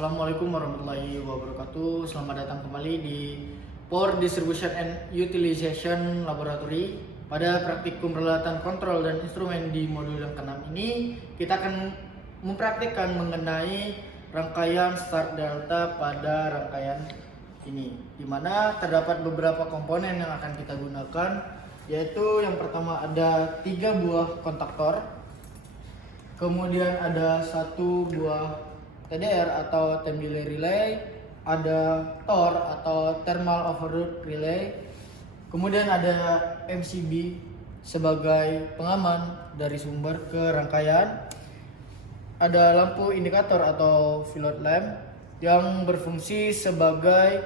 Assalamualaikum warahmatullahi wabarakatuh. Selamat datang kembali di Power Distribution and Utilization Laboratory. Pada praktikum peralatan kontrol dan instrumen di modul yang ke-6 ini, kita akan mempraktikkan mengenai rangkaian start delta pada rangkaian ini, di mana terdapat beberapa komponen yang akan kita gunakan, yaitu yang pertama ada 3 buah kontaktor, kemudian ada 1 buah TDR atau time delay relay, ada TOR atau thermal overload relay, kemudian ada MCB sebagai pengaman dari sumber ke rangkaian, ada lampu indikator atau float lamp yang berfungsi sebagai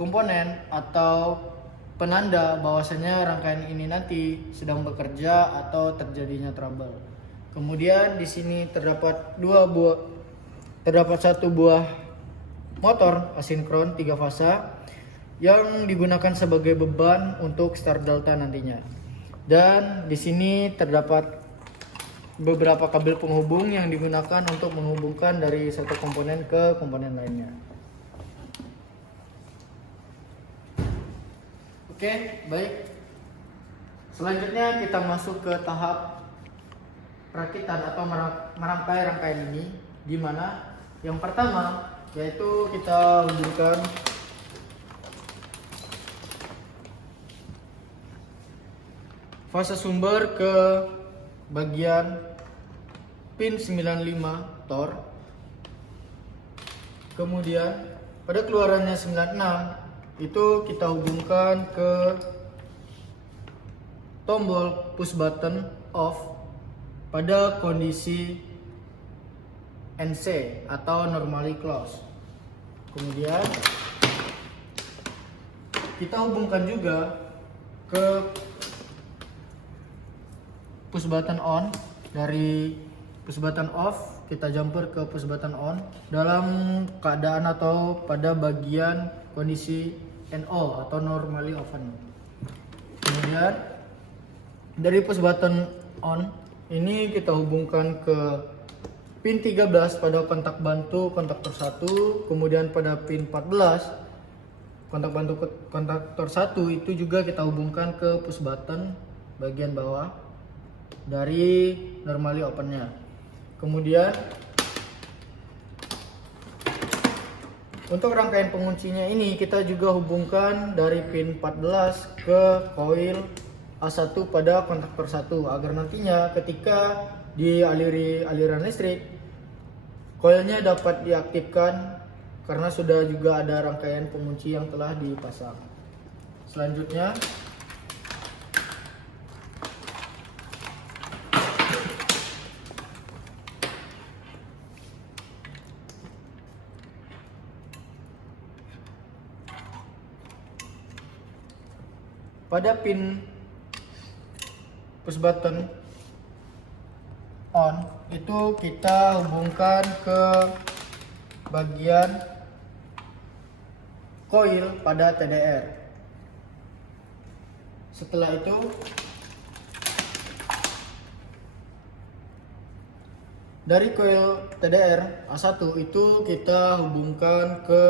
komponen atau penanda bahwasanya rangkaian ini nanti sedang bekerja atau terjadinya trouble. Kemudian di sini terdapat satu buah motor asinkron 3 fasa yang digunakan sebagai beban untuk start delta nantinya. Dan di sini terdapat beberapa kabel penghubung yang digunakan untuk menghubungkan dari satu komponen ke komponen lainnya. Oke, baik. Selanjutnya kita masuk ke tahap perakitan atau merangkai rangkaian ini, di mana yang pertama yaitu kita hubungkan fase sumber ke bagian pin 95 TOR. Kemudian pada keluarannya 96 itu kita hubungkan ke tombol push button off pada kondisi NC atau normally close. Kemudian kita hubungkan juga ke push button on. Dari push button off kita jumper ke push button on dalam keadaan atau pada bagian kondisi NO atau normally open. Kemudian dari push button on ini kita hubungkan ke pin 13 pada kontak bantu kontaktor 1, kemudian pada pin 14 kontak bantu kontaktor 1 itu juga kita hubungkan ke push button bagian bawah dari normally opennya. Kemudian untuk rangkaian penguncinya ini kita juga hubungkan dari pin 14 ke koil A1 pada kontaktor 1 agar nantinya ketika dialiri aliran listrik, koilnya dapat diaktifkan karena sudah juga ada rangkaian pengunci yang telah dipasang. Selanjutnya pada pin push button on itu kita hubungkan ke bagian koil pada TDR. Setelah itu dari koil TDR A1 itu kita hubungkan ke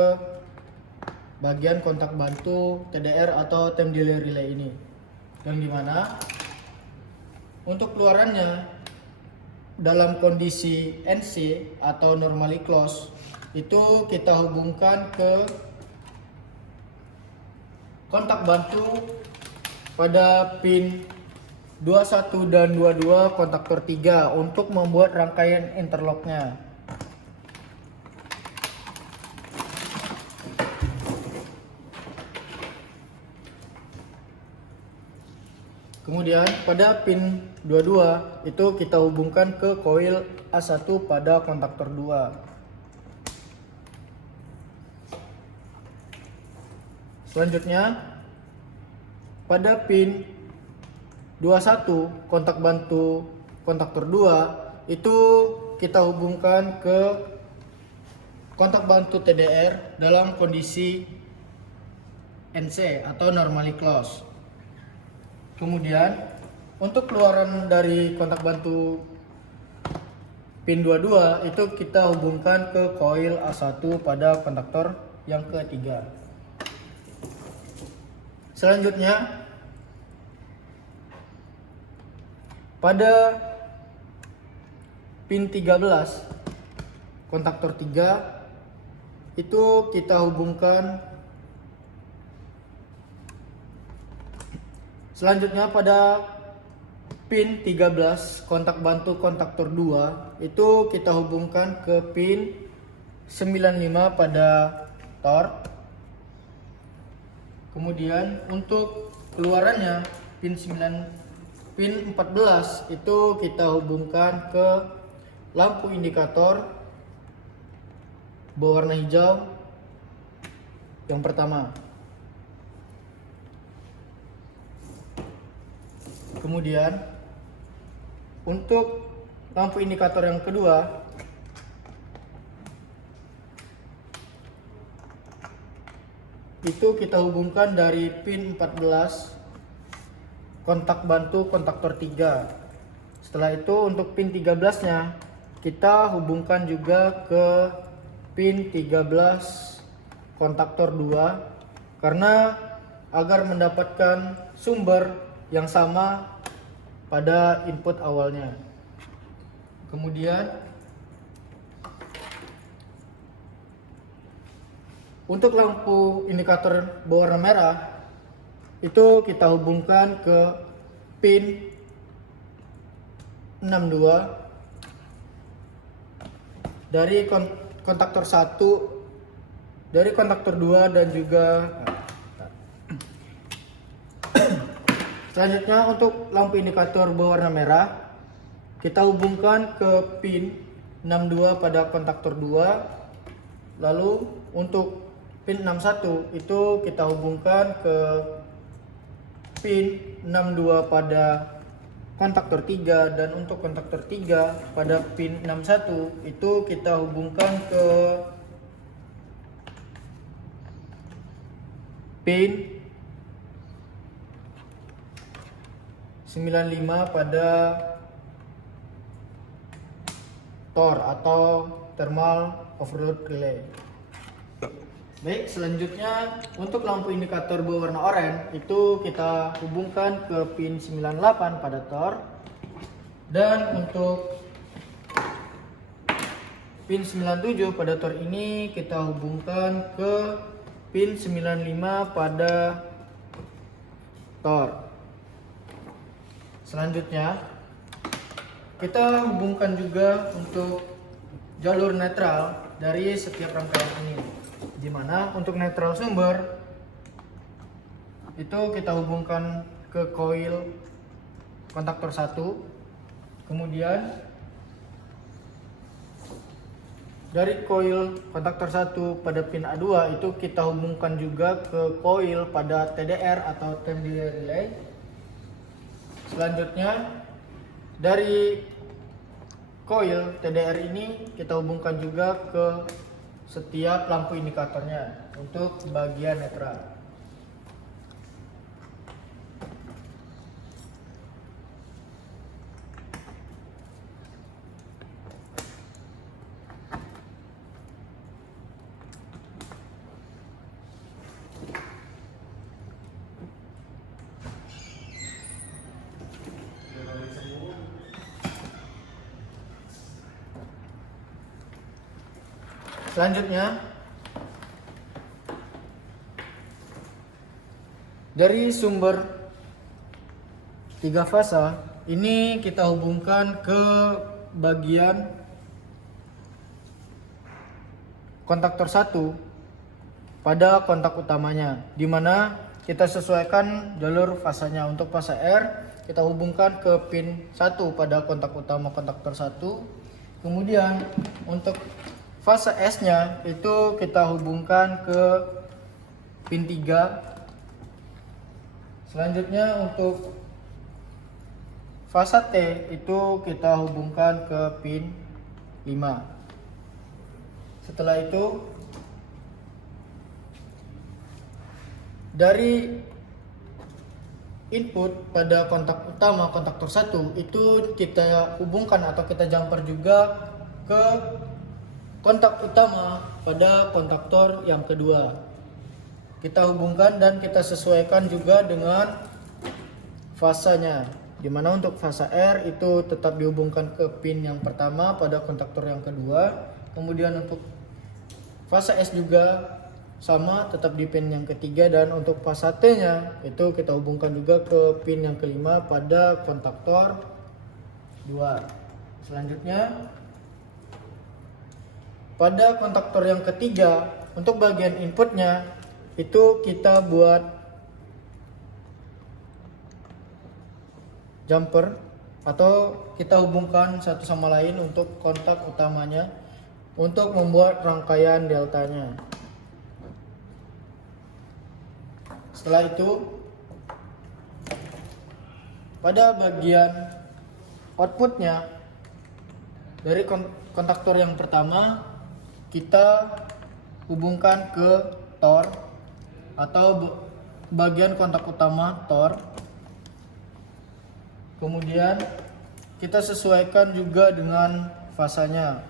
bagian kontak bantu TDR atau time delay relay ini, yang dimana untuk keluarannya dalam kondisi NC atau normally close itu kita hubungkan ke kontak bantu pada pin 21 dan 22 kontaktor 3 untuk membuat rangkaian interlocknya. Kemudian pada pin 22 itu kita hubungkan ke koil A1 pada kontaktor 2. Selanjutnya pada pin 21 kontak bantu kontaktor 2 itu kita hubungkan ke kontak bantu TDR dalam kondisi NC atau normally close. Kemudian untuk keluaran dari kontak bantu pin 22 itu kita hubungkan ke koil A1 pada kontaktor yang ketiga. Selanjutnya pada pin 13 kontaktor 3 itu kita hubungkan. Selanjutnya pada pin 13 kontak bantu kontaktor 2 itu kita hubungkan ke pin 95 pada tor. Kemudian untuk keluarannya pin 14 itu kita hubungkan ke lampu indikator berwarna hijau yang pertama. Kemudian untuk lampu indikator yang kedua itu kita hubungkan dari pin 14 kontak bantu kontaktor 3. Setelah itu untuk pin 13 nya kita hubungkan juga ke pin 13 kontaktor 2 karena agar mendapatkan sumber yang sama pada input awalnya. Kemudian untuk lampu indikator berwarna merah itu kita hubungkan ke pin 62 dari kontaktor 1, dari kontaktor 2 dan juga selanjutnya untuk lampu indikator berwarna merah kita hubungkan ke pin 62 pada kontaktor 2. Lalu untuk pin 61 itu kita hubungkan ke pin 62 pada kontaktor 3, dan untuk kontaktor 3 pada pin 61 itu kita hubungkan ke pin 95 pada TOR atau thermal overload relay. Baik, selanjutnya untuk lampu indikator berwarna oranye itu kita hubungkan ke pin 98 pada TOR, dan untuk pin 97 pada TOR ini kita hubungkan ke pin 95 pada TOR. Selanjutnya kita hubungkan juga untuk jalur netral dari setiap rangkaian ini, di mana untuk netral sumber itu kita hubungkan ke koil kontaktor 1. Kemudian dari koil kontaktor 1 pada pin A2 itu kita hubungkan juga ke koil pada TDR atau time delay relay. Selanjutnya dari koil TDR ini kita hubungkan juga ke setiap lampu indikatornya untuk bagian netral. Selanjutnya dari sumber 3 fasa ini kita hubungkan ke bagian kontaktor 1 pada kontak utamanya, di mana kita sesuaikan jalur fasanya. Untuk fasa R kita hubungkan ke pin 1 pada kontak utama kontaktor 1. Kemudian untuk fase S-nya itu kita hubungkan ke pin 3. Selanjutnya untuk fase T itu kita hubungkan ke pin 5. Setelah itu dari input pada kontak utama kontaktor 1 itu kita hubungkan atau kita jumper juga ke kontak utama pada kontaktor yang kedua. Kita hubungkan dan kita sesuaikan juga dengan fasanya, dimana untuk fasa R itu tetap dihubungkan ke pin yang pertama pada kontaktor yang kedua. Kemudian untuk fasa S juga sama, tetap di pin yang ketiga, dan untuk fasa T nya itu kita hubungkan juga ke pin yang kelima pada kontaktor 2. Selanjutnya pada kontaktor yang ketiga, untuk bagian inputnya itu kita buat jumper atau kita hubungkan satu sama lain untuk kontak utamanya untuk membuat rangkaian deltanya. Setelah itu pada bagian outputnya dari kontaktor yang pertama kita hubungkan ke TOR atau bagian kontak utama TOR. Kemudian kita sesuaikan juga dengan fasanya.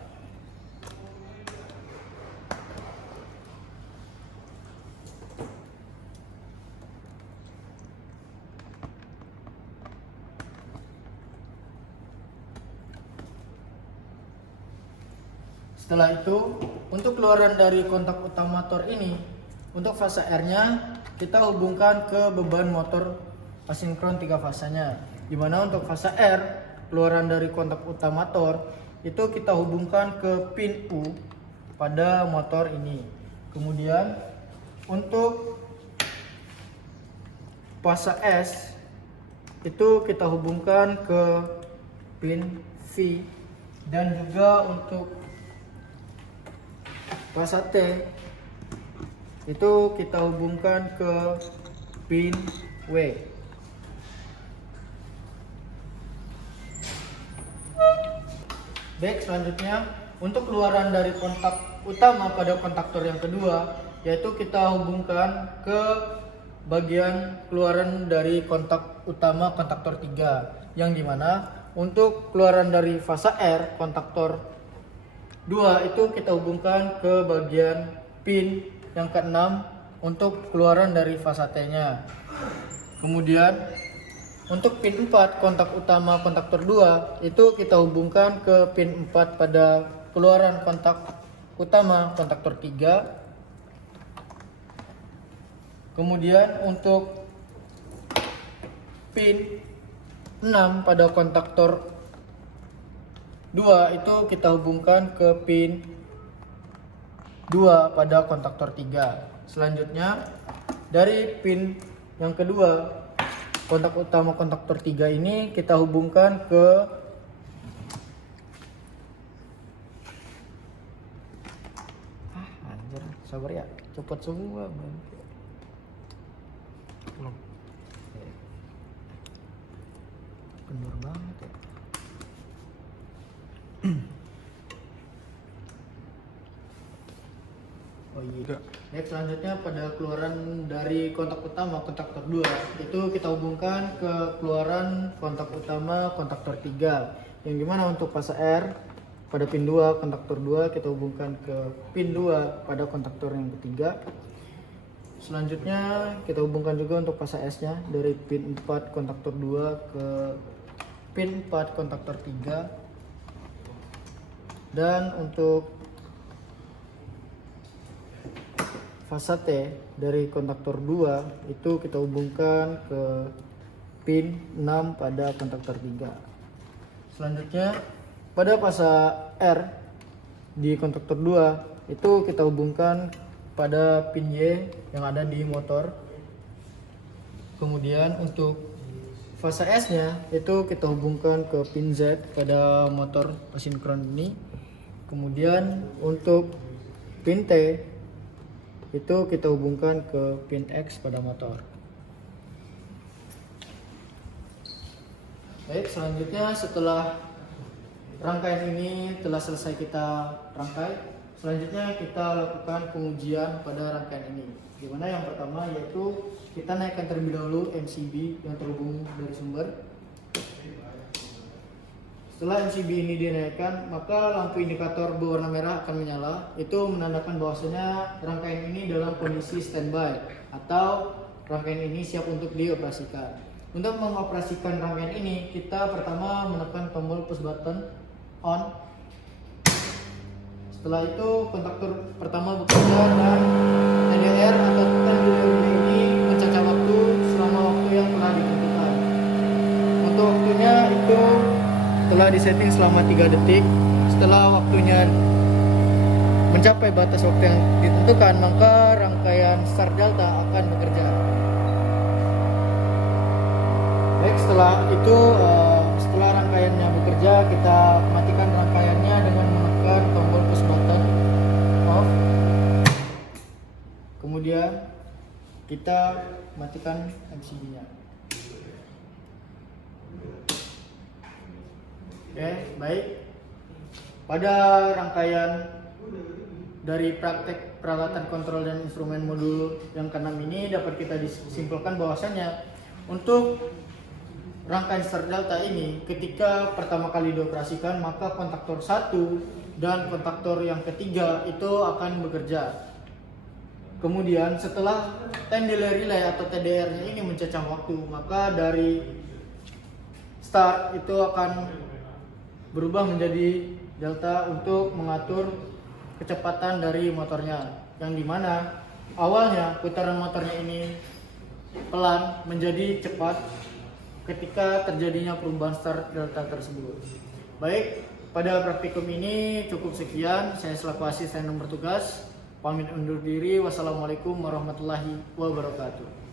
Setelah itu, untuk keluaran dari kontak utama TOR ini, untuk fasa R-nya kita hubungkan ke beban motor asinkron 3 fasanya. Dimana untuk fasa R, keluaran dari kontak utama TOR itu kita hubungkan ke pin U pada motor ini. Kemudian untuk fasa S itu kita hubungkan ke pin V, dan juga untuk fasa T itu kita hubungkan ke pin W. Baik, selanjutnya untuk keluaran dari kontak utama pada kontaktor yang kedua, yaitu kita hubungkan ke bagian keluaran dari kontak utama kontaktor 3, yang dimana untuk keluaran dari fasa R kontaktor 2 itu kita hubungkan ke bagian pin yang ke-6 untuk keluaran dari fasa T-nya. Kemudian untuk pin 4 kontak utama kontaktor 2 itu kita hubungkan ke pin 4 pada keluaran kontak utama kontaktor 3. Kemudian untuk pin 6 pada kontaktor 2 itu kita hubungkan ke pin 2 pada kontaktor 3. Selanjutnya dari pin yang kedua, kontak utama kontaktor 3 ini kita hubungkan ke anjir, sabar ya, cepet semua bang. Bener banget ya. Oh iya. Baik, selanjutnya pada keluaran dari kontak utama kontaktor 2 itu kita hubungkan ke keluaran kontak utama kontaktor 3, yang dimana untuk fasa R pada pin 2 kontaktor 2 kita hubungkan ke pin 2 pada kontaktor yang ketiga. Selanjutnya kita hubungkan juga untuk fasa S nya dari pin 4 kontaktor 2 ke pin 4 kontaktor 3. Dan untuk fasa T dari kontaktor 2 itu kita hubungkan ke pin 6 pada kontaktor 3. Selanjutnya pada fasa R di kontaktor 2 itu kita hubungkan pada pin Y yang ada di motor. Kemudian untuk fasa S nya itu kita hubungkan ke pin Z pada motor asinkron ini. Kemudian untuk pin T itu kita hubungkan ke pin X pada motor. Baik, selanjutnya setelah rangkaian ini telah selesai kita rangkai, selanjutnya kita lakukan pengujian pada rangkaian ini. Dimana yang pertama yaitu kita naikkan terlebih dahulu MCB yang terhubung dari sumber. Setelah MCB ini dinaikkan, maka lampu indikator berwarna merah akan menyala. Itu menandakan bahwasanya rangkaian ini dalam kondisi standby atau rangkaian ini siap untuk dioperasikan. Untuk mengoperasikan rangkaian ini, kita pertama menekan tombol push button on. Setelah itu kontaktor pertama bekerja dan TDR atau time delay ini mencacah waktu selama waktu yang telah ditentukan. Untuk waktunya itu telah disetting selama 3 detik. Setelah waktunya mencapai batas waktu yang ditentukan, maka rangkaian start delta akan bekerja. Baik, setelah itu setelah rangkaiannya bekerja, kita matikan rangkaiannya dengan menekan tombol push button off. Kemudian kita matikan MCB-nya. Oke, baik. Pada rangkaian dari praktek peralatan kontrol dan instrumen modul yang ke-6 ini dapat kita disimpulkan bahwasannya untuk rangkaian start delta ini ketika pertama kali dioperasikan, maka kontaktor 1 dan kontaktor yang ketiga itu akan bekerja. Kemudian setelah time delay relay atau TDR-nya ini mencacah waktu, maka dari start itu akan berubah menjadi delta untuk mengatur kecepatan dari motornya, yang dimana awalnya putaran motornya ini pelan menjadi cepat ketika terjadinya perubahan start delta tersebut. Baik, pada praktikum ini cukup sekian. Saya selaku asisten bertugas pamit undur diri. Wassalamualaikum warahmatullahi wabarakatuh.